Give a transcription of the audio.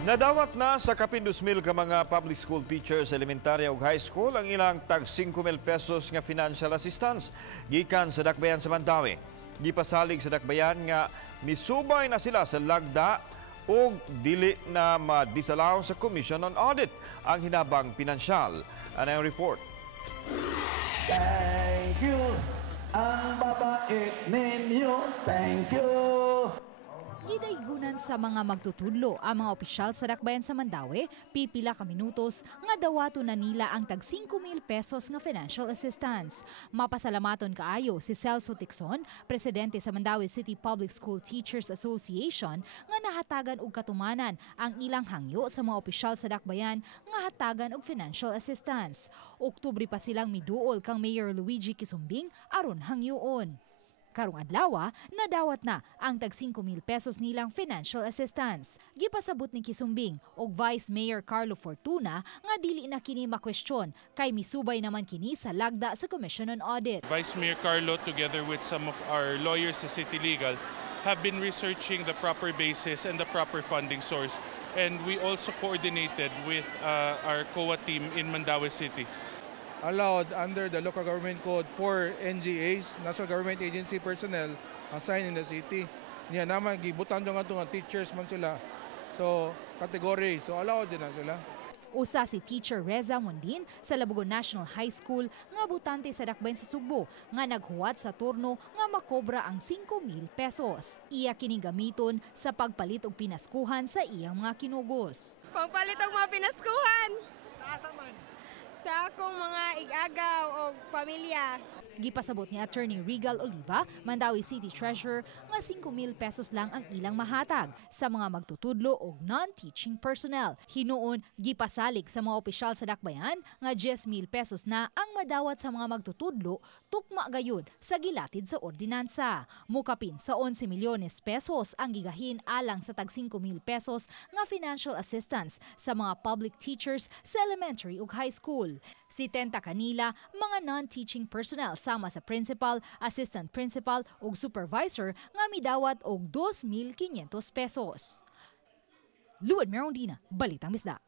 Nadawat na sa kapin 2,000 ka mga public school teachers, elementarya ug high school ang ilang tag 5,000 pesos nga financial assistance gikan sa dakbayan sa Mandaue. Gipasalig sa dakbayan nga misubay na sila sa lagda ug dili na madisalaw sa Commission on Audit ang hinabang pinansyal. Ano ang report? Thank you, ang babait ninyo. Thank you. Gidaygunan sa mga magtutudlo ang mga opisyal sa dakbayan sa Mandaue, pipila ka minutos nga dawato na nila ang tag 5,000 pesos nga financial assistance. Mapasalamaton kaayo si Celso Tixon, presidente sa Mandaue City Public School Teachers Association, nga nahatagan og katumanan ang ilang hangyo sa mga opisyal sa dakbayan nga hatagan og financial assistance. Oktubre pa silang miduol kang Mayor Luigi Quisumbing aron hangyoon. Karong adlawa, nadawat na ang tag 5,000 pesos nilang financial assistance. Gipasabot ni Quisumbing og Vice Mayor Carlo Fortuna nga dili na kini makwestiyon kay misubay naman kini sa lagda sa Commission on Audit. Vice Mayor Carlo together with some of our lawyers sa City Legal have been researching the proper basis and the proper funding source, and we also coordinated with our COA team in Mandaue City. Allowed under the local government code for NGAs, National Government Agency personnel assigned in the city. Niya naman gibutan nga nga teachers man sila. So category, so allowed din na sila. Usa si Teacher Reza Mondin sa Labugon National High School nga butante sa dakbayan sa Sugbo nga naghuwat sa turno nga makobra ang 5,000 pesos. Iya kini gamiton sa pagpalit og pinaskuhan sa iyang mga kinugos. Pagpalit og mga pinaskuhan. Sa asa man? Sa akong mga igagaw o pamilya. Gipasabot ni Attorney Regal Oliva, Mandaue City Treasurer, nga 5,000 pesos lang ang ilang mahatag sa mga magtutudlo o non-teaching personnel. Hinuon, gipasalig sa mga opisyal sa dakbayan nga 10,000 pesos na ang madawat sa mga magtutudlo tukma gayud sa gilatid sa ordinansa. Mukapin sa 11 milyones pesos ang gigahin alang sa tag 5,000 pesos nga financial assistance sa mga public teachers sa elementary ug high school. Si tenta kanila mga non-teaching personnel sama sa principal, assistant principal ug supervisor nga midawat og 2,500 pesos. Luad Merondina, Balitang Bisdak.